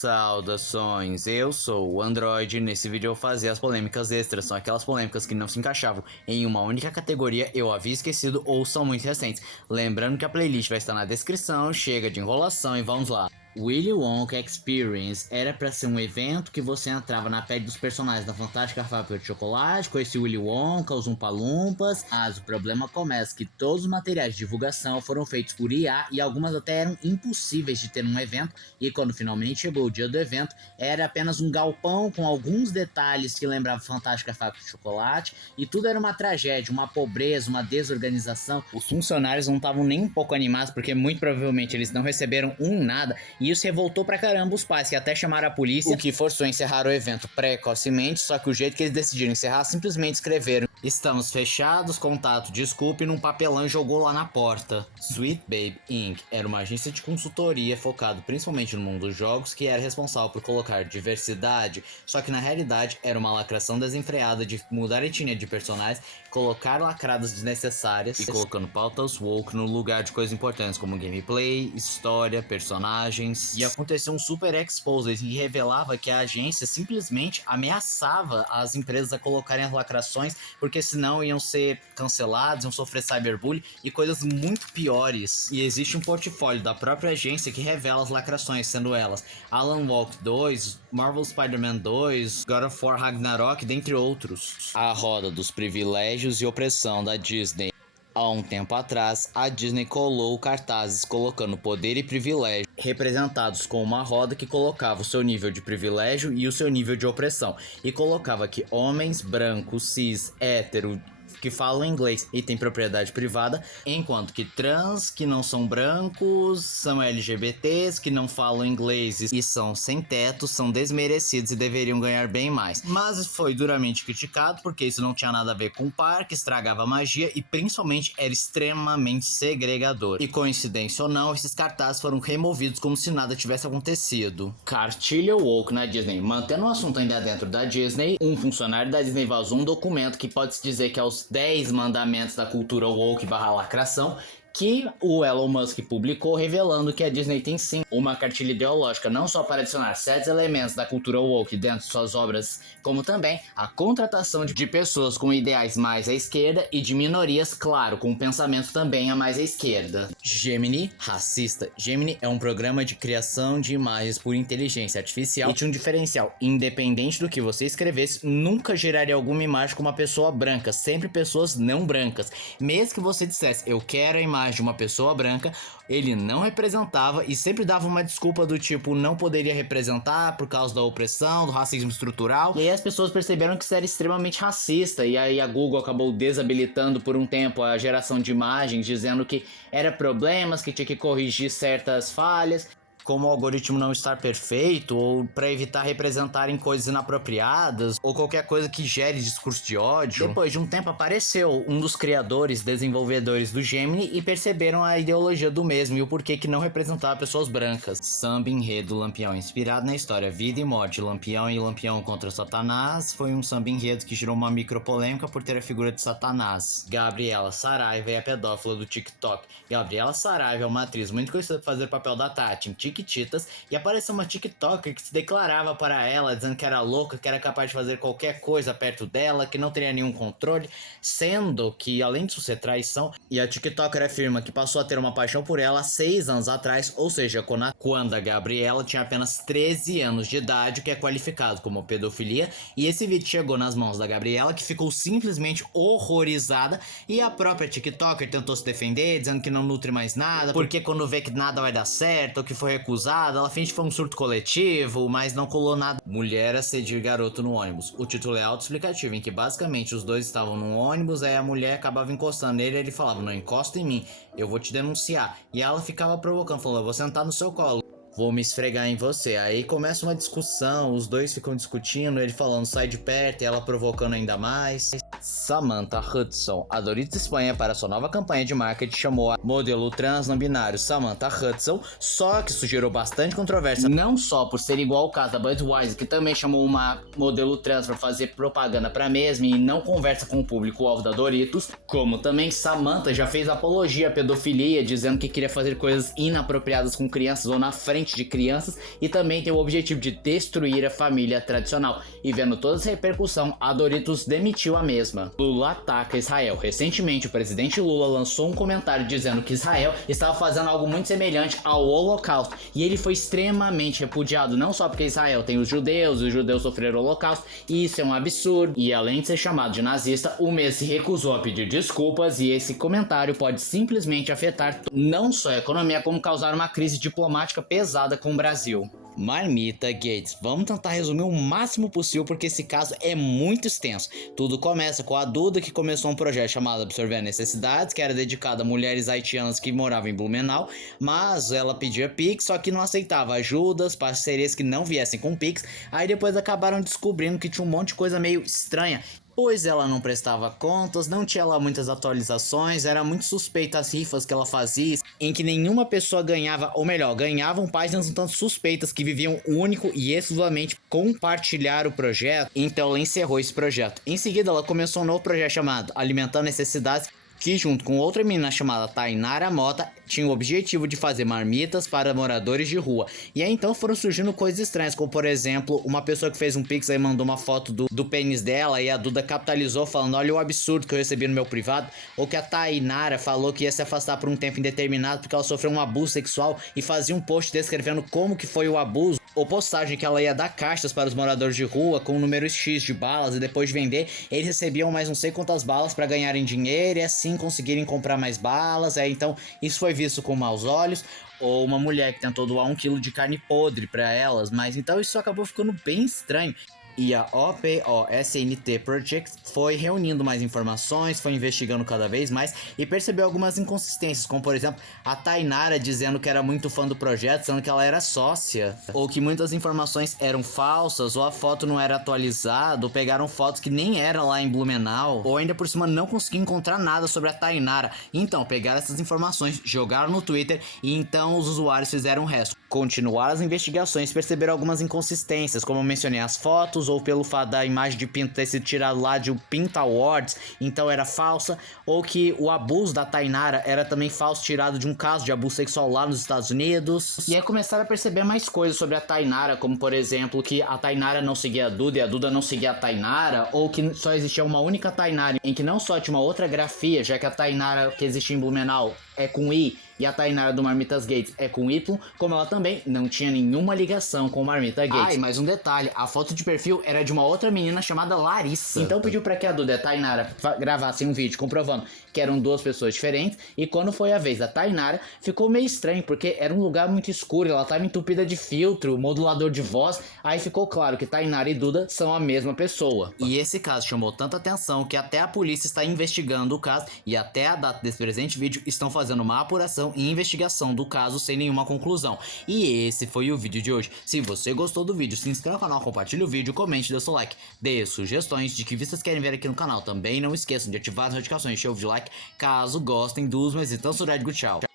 Saudações, eu sou o Android e nesse vídeo eu vou fazer as polêmicas extras, são aquelas polêmicas que não se encaixavam em uma única categoria, eu havia esquecido ou são muito recentes. Lembrando que a playlist vai estar na descrição, chega de enrolação e vamos lá. Willy Wonka Experience era pra ser um evento que você entrava na pele dos personagens da Fantástica Fábrica de Chocolate, conhecia o Willy Wonka, os Umpa-Lumpas, mas o problema começa que todos os materiais de divulgação foram feitos por IA e algumas até eram impossíveis de ter num evento, e quando finalmente chegou o dia do evento, era apenas um galpão com alguns detalhes que lembravam Fantástica Fábrica de Chocolate, e tudo era uma tragédia, uma pobreza, uma desorganização. Os funcionários não estavam nem um pouco animados, porque muito provavelmente eles não receberam nada, e isso revoltou pra caramba os pais, que até chamaram a polícia, o que forçou a encerrar o evento precocemente, só que o jeito que eles decidiram encerrar, simplesmente escreveram: "Estamos fechados, contato, desculpe", num papelão e jogou lá na porta. Sweet Babe Inc. era uma agência de consultoria focada principalmente no mundo dos jogos, que era responsável por colocar diversidade, só que na realidade era uma lacração desenfreada de mudar a etnia de personagens, colocar lacradas desnecessárias e colocando pautas woke no lugar de coisas importantes como gameplay, história, personagens. E aconteceu um super expose e revelava que a agência simplesmente ameaçava as empresas a colocarem as lacrações, porque senão iam ser cancelados, iam sofrer cyberbullying e coisas muito piores. E existe um portfólio da própria agência que revela as lacrações, sendo elas Alan Wake 2, Marvel Spider-Man 2, God of War Ragnarok, dentre outros. A roda dos privilégios e opressão da Disney. Há um tempo atrás, a Disney colou cartazes colocando poder e privilégio representados com uma roda que colocava o seu nível de privilégio e o seu nível de opressão, e colocava que homens brancos, cis, hétero, que falam inglês e têm propriedade privada, enquanto que trans, que não são brancos, são LGBTs, que não falam inglês e são sem teto, são desmerecidos e deveriam ganhar bem mais. Mas foi duramente criticado porque isso não tinha nada a ver com o parque, estragava a magia e principalmente era extremamente segregador. E coincidência ou não, esses cartazes foram removidos como se nada tivesse acontecido. Cartilha woke na Disney. Mantendo o assunto ainda dentro da Disney, um funcionário da Disney vazou um documento que pode-se dizer que é os 10 mandamentos da cultura woke / lacração, que o Elon Musk publicou, revelando que a Disney tem sim uma cartilha ideológica, não só para adicionar 7 elementos da cultura woke dentro de suas obras, como também a contratação de pessoas com ideais mais à esquerda e de minorias, claro, com pensamento também a mais à esquerda. Gemini, racista. Gemini é um programa de criação de imagens por inteligência artificial e tinha um diferencial: independente do que você escrevesse, nunca geraria alguma imagem com uma pessoa branca, sempre pessoas não brancas. Mesmo que você dissesse, eu quero a imagem de uma pessoa branca, ele não representava e sempre dava uma desculpa do tipo, não poderia representar por causa da opressão, do racismo estrutural. E aí as pessoas perceberam que isso era extremamente racista, e aí a Google acabou desabilitando por um tempo a geração de imagens, dizendo que era problemas, que tinha que corrigir certas falhas, como o algoritmo não estar perfeito, ou para evitar representarem coisas inapropriadas, ou qualquer coisa que gere discurso de ódio. Depois de um tempo apareceu um dos criadores, desenvolvedores do Gemini, e perceberam a ideologia do mesmo e o porquê que não representava pessoas brancas. Samba enredo Lampião, inspirado na história Vida e Morte, Lampião e Lampião contra Satanás, foi um samba enredo que gerou uma micropolêmica por ter a figura de Satanás. Gabriela Saraiva é a pedófila do TikTok. Gabriela Saraiva é uma atriz muito conhecida por fazer o papel da Tati em Chiquititas, e apareceu uma TikToker que se declarava para ela, dizendo que era louca, que era capaz de fazer qualquer coisa perto dela, que não teria nenhum controle, sendo que, além disso ser traição, e a TikToker afirma que passou a ter uma paixão por ela 6 anos atrás, ou seja, quando a Gabriela tinha apenas 13 anos de idade, o que é qualificado como pedofilia, e esse vídeo chegou nas mãos da Gabriela, que ficou simplesmente horrorizada, e a própria TikToker tentou se defender, dizendo que não nutre mais nada, porque quando vê que nada vai dar certo, ou que foi recusada, ela finge que foi um surto coletivo, mas não colou nada. Mulher assedir garoto no ônibus. O título é autoexplicativo, em que basicamente os dois estavam num ônibus, aí a mulher acabava encostando nele, e ele falava, não encosta em mim, eu vou te denunciar. E ela ficava provocando, falando, eu vou sentar no seu colo, vou me esfregar em você. Aí começa uma discussão, os dois ficam discutindo, ele falando sai de perto e ela provocando ainda mais. Samantha Hudson. A Doritos Espanha, para sua nova campanha de marketing, chamou a modelo trans não binário Samantha Hudson, só que isso gerou bastante controvérsia, não só por ser igual ao caso da Budweiser, que também chamou uma modelo trans para fazer propaganda para a mesma e não conversa com o público-alvo da Doritos, como também Samantha já fez apologia à pedofilia, dizendo que queria fazer coisas inapropriadas com crianças ou na frente de crianças, e também tem o objetivo de destruir a família tradicional. E vendo toda essa repercussão, a Doritos demitiu a mesma. Lula ataca Israel. Recentemente, o presidente Lula lançou um comentário dizendo que Israel estava fazendo algo muito semelhante ao Holocausto, e ele foi extremamente repudiado, não só porque Israel tem os judeus sofreram o Holocausto, e isso é um absurdo, e além de ser chamado de nazista, o mesmo se recusou a pedir desculpas, e esse comentário pode simplesmente afetar não só a economia, como causar uma crise diplomática pesada com o Brasil. Marmita Gates. Vamos tentar resumir o máximo possível porque esse caso é muito extenso. Tudo começa com a Duda, que começou um projeto chamado Absorver Necessidades, que era dedicado a mulheres haitianas que moravam em Blumenau, mas ela pedia Pix, só que não aceitava ajudas, parcerias que não viessem com Pix. Aí depois acabaram descobrindo que tinha um monte de coisa meio estranha, pois ela não prestava contas, não tinha lá muitas atualizações, era muito suspeita as rifas que ela fazia, em que nenhuma pessoa ganhava, ou melhor, ganhavam páginas um tanto suspeitas que viviam único e exclusivamente compartilhar o projeto. Então ela encerrou esse projeto. Em seguida ela começou um novo projeto chamado Alimentando Necessidades, que junto com outra menina chamada Tainara Mota tinha o objetivo de fazer marmitas para moradores de rua. E aí então foram surgindo coisas estranhas, como por exemplo, uma pessoa que fez um pix aí mandou uma foto do pênis dela e a Duda capitalizou falando: olha o absurdo que eu recebi no meu privado. Ou que a Tainara falou que ia se afastar por um tempo indeterminado porque ela sofreu um abuso sexual e fazia um post descrevendo como que foi o abuso. Ou postagem que ela ia dar caixas para os moradores de rua com um número X de balas, e depois de vender, eles recebiam mais não sei quantas balas para ganharem dinheiro e assim conseguirem comprar mais balas. Então isso foi visto com maus olhos. Ou uma mulher que tentou doar 1 quilo de carne podre para elas, mas então isso acabou ficando bem estranho. E a OPOSNT Project foi reunindo mais informações, foi investigando cada vez mais e percebeu algumas inconsistências, como por exemplo, a Tainara dizendo que era muito fã do projeto, sendo que ela era sócia, ou que muitas informações eram falsas, ou a foto não era atualizada, ou pegaram fotos que nem eram lá em Blumenau, ou ainda por cima não conseguiam encontrar nada sobre a Tainara. Então pegaram essas informações, jogaram no Twitter e então os usuários fizeram o resto. Continuaram as investigações, perceberam algumas inconsistências, como eu mencionei, as fotos, ou pelo fato da imagem de pinto ter sido tirada lá de um Pinto Awards, então era falsa, ou que o abuso da Tainara era também falso, tirado de um caso de abuso sexual lá nos Estados Unidos. E aí começaram a perceber mais coisas sobre a Tainara, como por exemplo, que a Tainara não seguia a Duda e a Duda não seguia a Tainara, ou que só existia uma única Tainara, em que não só tinha uma outra grafia, já que a Tainara que existia em Blumenau é com I e a Tainara do Marmitas Gates é com Y, como ela também não tinha nenhuma ligação com o Marmita Gates. Ah, e mais um detalhe, a foto de perfil era de uma outra menina chamada Larissa. Então pediu pra que a Duda e a Tainara gravassem um vídeo comprovando que eram duas pessoas diferentes, e quando foi a vez da Tainara, ficou meio estranho, porque era um lugar muito escuro, ela estava entupida de filtro, modulador de voz, aí ficou claro que Tainara e Duda são a mesma pessoa. E esse caso chamou tanta atenção que até a polícia está investigando o caso, e até a data desse presente vídeo estão fazendo uma apuração e investigação do caso sem nenhuma conclusão. E esse foi o vídeo de hoje. Se você gostou do vídeo, se inscreva no canal, compartilhe o vídeo, comente, dê seu like, dê sugestões de que vocês querem ver aqui no canal. Também não esqueçam de ativar as notificações, encher o vídeo de like, caso gostem dos meus. Então, sou o Red Good, tchau.